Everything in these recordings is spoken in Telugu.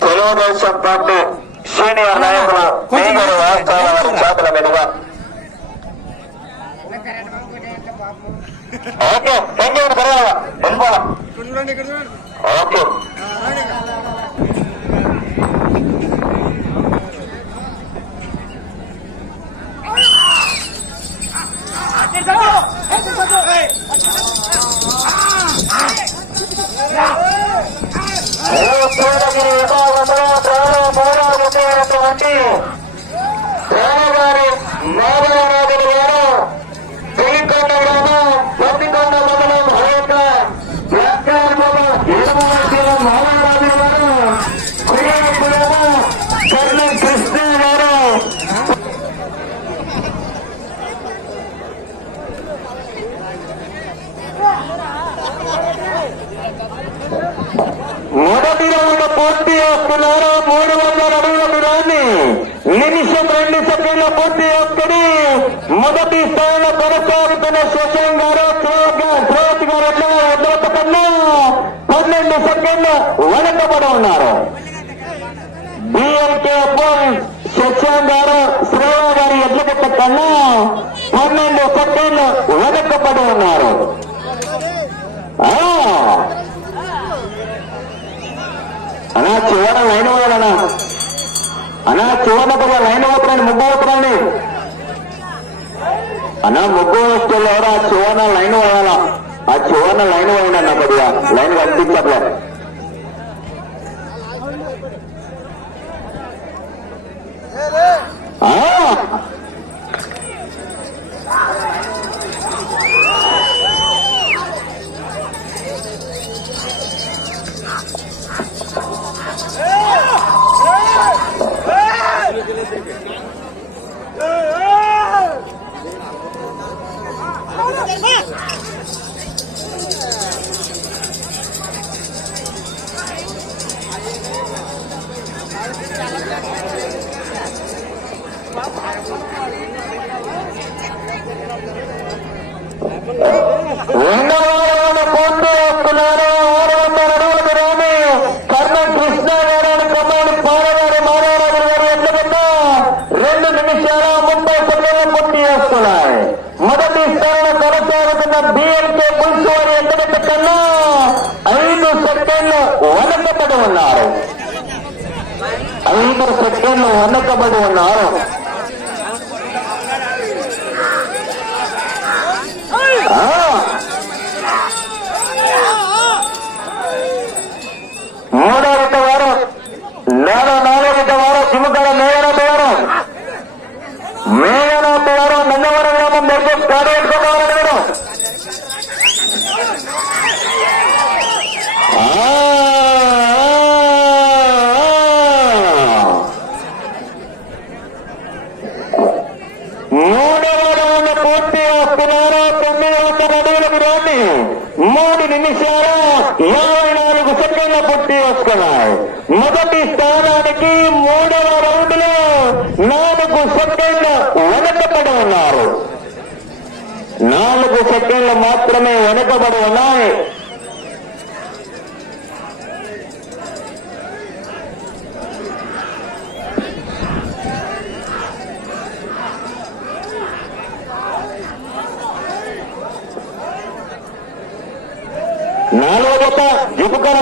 తెలుగుదేశం పార్టీ సీనియర్ నాయకులు మేఘరు వాస్తవాల వారి చేతుల మీదుగా ఓకే పర్వాలా ఓకే どうぞ。నిమిషం రెండు సెకండ్ల పూర్తి చేసుకుని మొదటి స్థానంలో కొనసాగుతున్న శశం గారు త్రోత్ గారు ఎట్లా కన్నా పన్నెండు సెకండ్లు వెనకబడి ఉన్నారు. బిఎల్కే శశాం గారు శ్రేయ గారి ఎడ్లగట్ట కన్నా పన్నెండు సెకండ్లు వెనకబడి ఉన్నారు. ఆ! అన్నా చివర లైన్ పోయాలన్నా అన్నా చివరిన కొద్దిగా లైన్ పోతున్నాను ముగ్గు పోతున్నాండి. అన్నా ముగ్గు వస్తే ఎవరు ఆ చివరన లైన్ పోయాలా ఆ చివరన లైన్ పోయిందన్న కొద్దిగా. లైన్ కనిపించట్లేదు కొనసాగుతున్న బిఎల్కే పులుసు వారి ఎట్లగడ్డ కన్నా ఐదు సెకండ్లు వెనకబడి ఉన్నారు. ఐదు సెకండ్లు వెనకబడి ఉన్నారు. Yeah. నాలుగు మాత్రమే వెనుకబడి ఉన్నాయి. నాలుగో జత జిముక్కల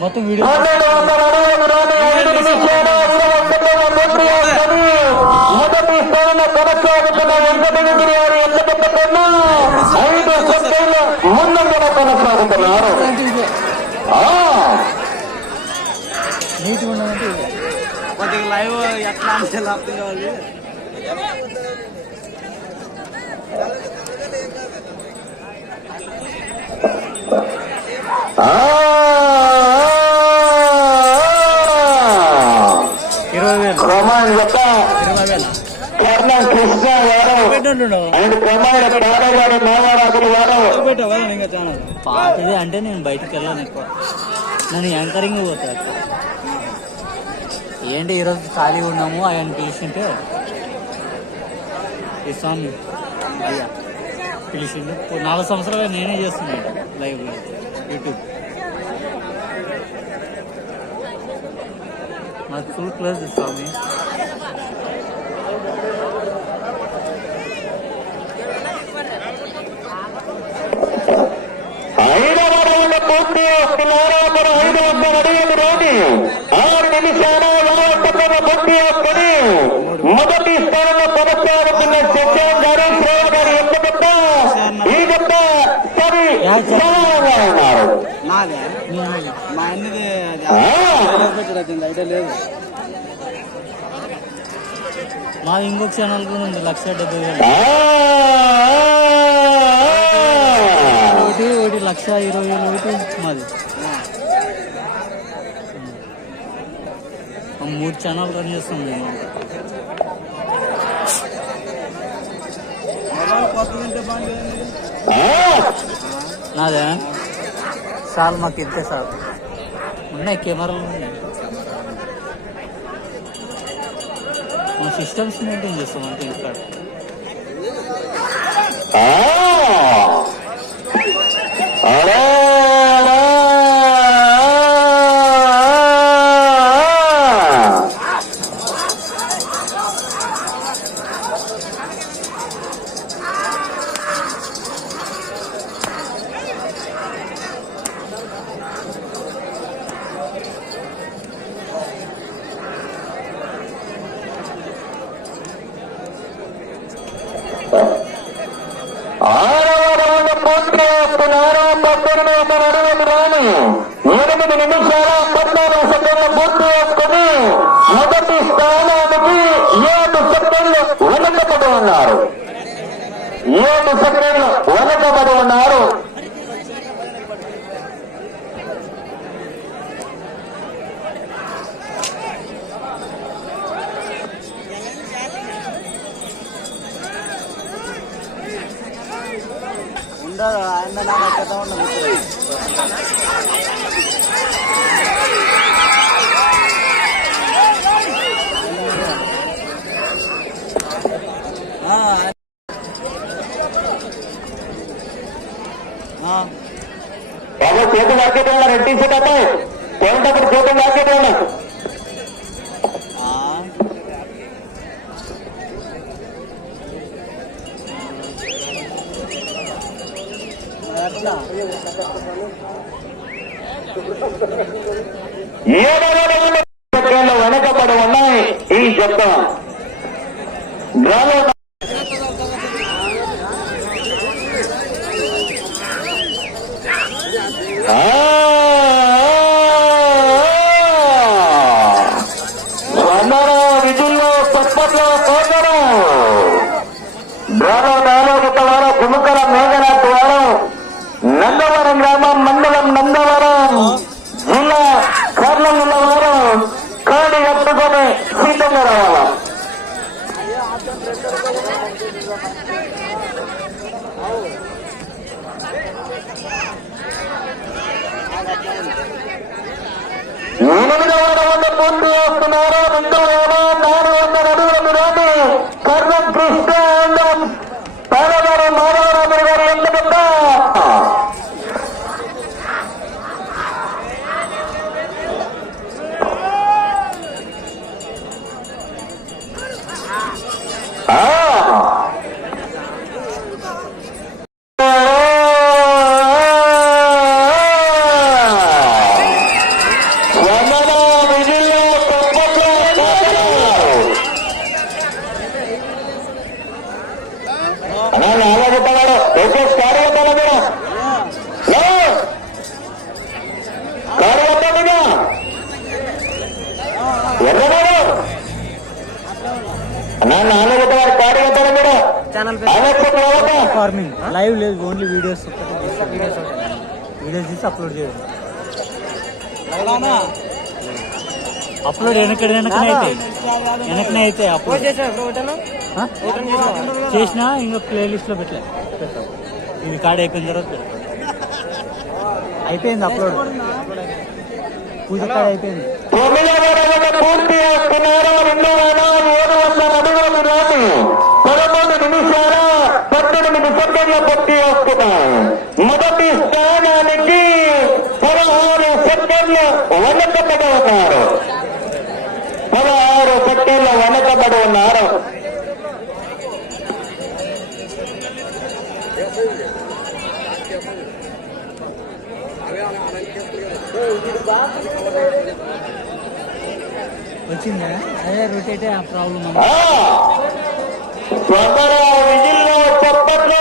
మొత్తం వీడియో మొదటి స్థానంలో కొనసాగుతున్న వెంకటగిరి గారు ఎంత పెద్ద పన్ను ఐదు సెకండ్ల లైవ్ ఎట్లా అంటే లాభం కావాలి. క్రమాన్ యొక్క కర్ణం కృష్ణ గారు. అండ్ పెట్టావు ఇంకా పాతది అంటే నేను బయటకు వెళ్ళాను ఎక్కువ. నన్ను యాంకరింగ్ పోతా ఏంటి ఈరోజు ఖాళీ ఉన్నాము? ఆయన పిలిచింటే ఇస్తాను అయ్యా పిలిచిండు. నాలుగు సంవత్సరాలు నేనే చేస్తున్నాను లైవ్ యూట్యూబ్. మాకు ఫుల్ క్లోజ్ స్వామి. మొదటి స్థానంలో కొనసాగుతున్న సత్యం గారు శ్రేయ గారు ఎంత ఉన్నారు నాదే మా అన్నది అయితే లేదు మాది ఇంకొక ఛానల్ కూడా ఉంది లక్ష డెబ్బై వేలు ఒకటి ఒకటి లక్ష ఇరవై వేలు ఒకటి మాది మూడు ఛానల్ రన్ చేస్తాం మేము మొబైల్ కొత్త బాగుంటుంది నాదే సార్ మాకు ఇంతే సార్ ఉన్నాయి కెమెరాలు ఉన్నాయి మా సిస్టమ్స్ మెయింటైన్ చేస్తాం అంతే ఇక్కడ ఆరవ పూర్తి చేస్తున్నారు పద్దెనిమిది వందల ఎనిమిది నిమిషాల పద్నాలుగు సెకండ్లు పూర్తి చేసుకుని మొదటి స్థానానికి ఏడు సెకండ్లు వెనుకబడి ఉన్నారు ఏడు సెకండ్లు వెనుకబడి ఉన్నారు ఉండదు ఆయన నా పెద్ద ఉండదు బాబు చేతులు మార్కెట్ ఉన్నారు ఎట్టి సీట్ అబ్బాయి పోయేటప్పుడు చేతులు మార్కెట్ ఉన్నారు ఏడవ వెనకబడి ఉన్నాయి. ఈ జత గ్రామ ng ఫార్మింగ్ లైవ్ లేదు ఓన్లీ వీడియోస్ వీడియోస్ తీసి అప్లోడ్ చేయాలి అప్లోడ్ వెనక వెనకనే అయితే. వెనకనే అయితే అప్లోడ్ చేసిన ఇంకా ప్లేలిస్ట్లో పెట్టలే. ఇది కార్డ్ అయిపోయిన తర్వాత అయిపోయింది అప్లోడ్ పూజ కార్డ్ అయిపోయింది. వచ్చిందా? అదే రొటేట్ ప్రాబ్లం విజిల్లో చప్పట్లో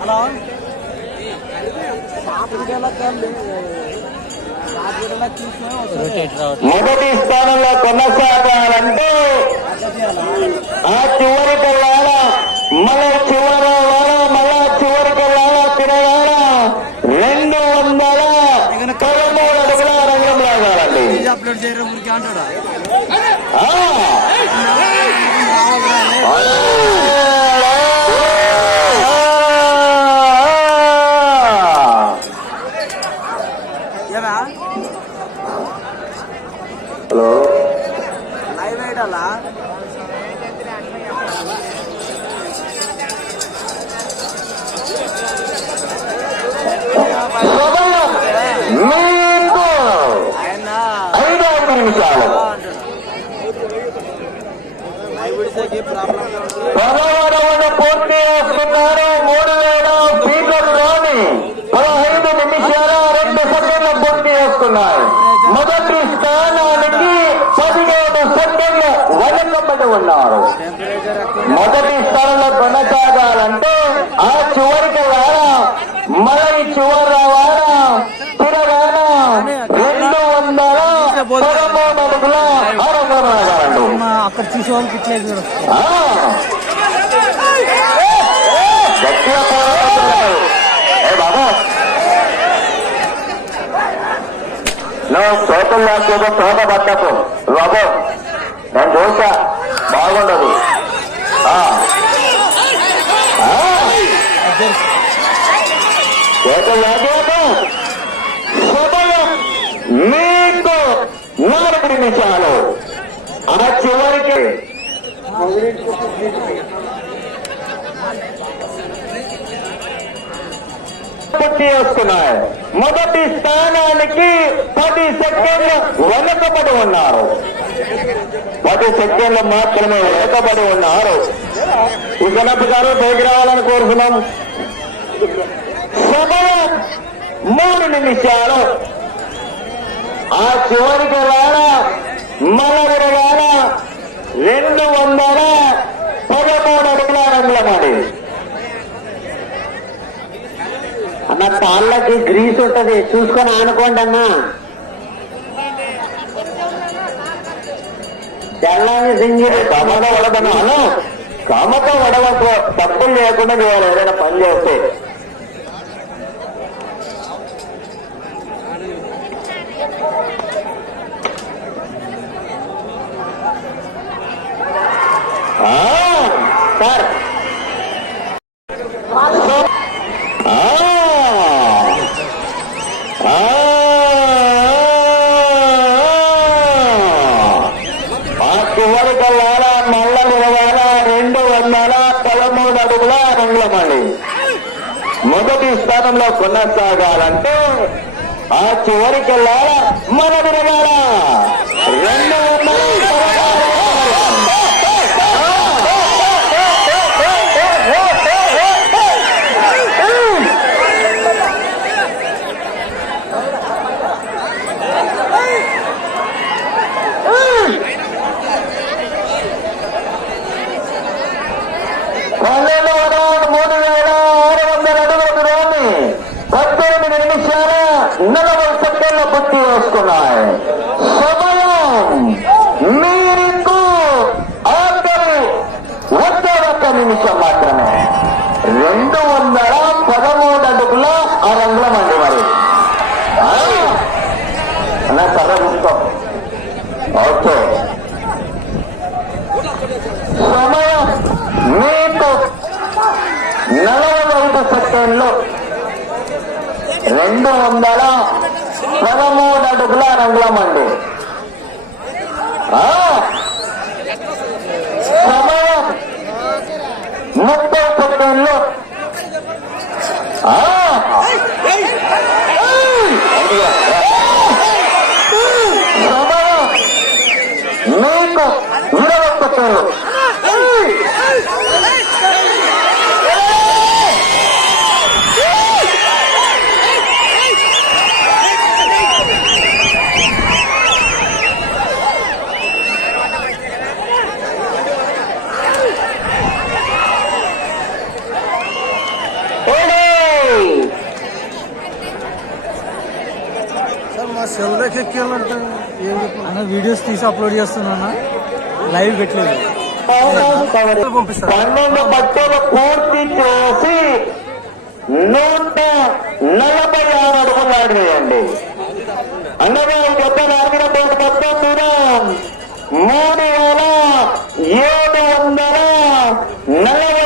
హలో? మొదటి స్థానంలో కొనసాగాలంటే ఆ చివరికి వెళ్ళాల మళ్ళా చివరి మళ్ళా చివరికి వెళ్ళాల తిరగాల రెండు వందల పదమూడు అడుగుల రంగం లాగాలండి. అప్లోడ్ చేయడం ఊరికే అంటాడా ఆ! ఏమా హలో లైవ్ వేయడాలా మీకు ఆయన ఐదు పదహారవన పూర్తి చేస్తున్నారు మూడు వేల ఫీట్లకు రాని పదహైదు నిమిషాల రెండు సెకండ్లు పూర్తి చేస్తున్నారు మొదటి స్థానానికి పదిహేడు సెకండ్లు వెనకబడి ఉన్నారు. మొదటి స్థానంలో కొనసాగాలంటే ఆ చివరికి వాడ మళ్ళీ చివరి వాడ తిరగాన రెండు వందల పదమూడు అడుగుల ఆరంభమాగాలండి మా అక్కడ చూసే వాళ్ళకి ఇట్లే కూడా వస్తుంది. ఆ! గట్టిగా పోరాడుతున్నారు. అక్కడ బాబా. నువ్వు తోటలు లేకపోతే తోట పట్టకు బాబు. నేను చూస్తా. బాగుండదు. ఆ. ఆ. తోటలు సమయం మీకు నాలుగు నిమిషాలు. ఆ చివరి పూర్తి చేస్తున్నాయి. మొదటి స్థానానికి పది సెకండ్లు వెనకబడి ఉన్నారు. పది సెకండ్లు మాత్రమే వెనకబడి ఉన్నారు. ఈ గారు పైకి రావాలని కోరుతున్నాం. సమయం మూడు నిమిషాలు. ఆ చివరికి వేళ మనవరి వేళ రెండు వందల పదమూడు అడుగుల రంగుల మరి అన్న తాళ్ళకి గ్రీస్ ఉంటది. చూసుకొని ఆనుకోండి అన్న తెల్లని సింగిల్ కమత వడదన్న అన్న కమత వడవకు తప్పులు లేకుండా చేయాలి. ఏదైనా పని చేస్తే ఆ, సార్ ఆ, చివరికి మల్ల నిలవేళ రెండు వందల పదమూడు అడుగుల రంగులమణి మొదటి స్థానంలో కొనసాగాలంటే ఆ చివరికి వెళ్ళాల మన విరగాల వందల పదమూడు అడుగుల అరంగులం అండి మరి. అన్నా కర్ర ఓకే. సమయం మీకు నలభై ఐదు సెకండ్లు. రెండు వందల పదమూడు అడుగుల రంగులం అండి. సమయం ముప్పై సెకండ్లు. ఆ, ఏయ్! సమయం మీకు ఇరవై సెకండ్లు ఏయ్! వీడియోస్ తీసి అప్లోడ్ చేస్తున్నా లైవ్ పెట్టలేదు. పన్నెండు బట్టలు పూర్తి చేసి నూట నలభై ఆరు అడుగులు ఆడివేయండి అనగా గద్దలు ఆడినటువంటి మొత్తం కూడా మూడు వేల ఏడు వందల నలభై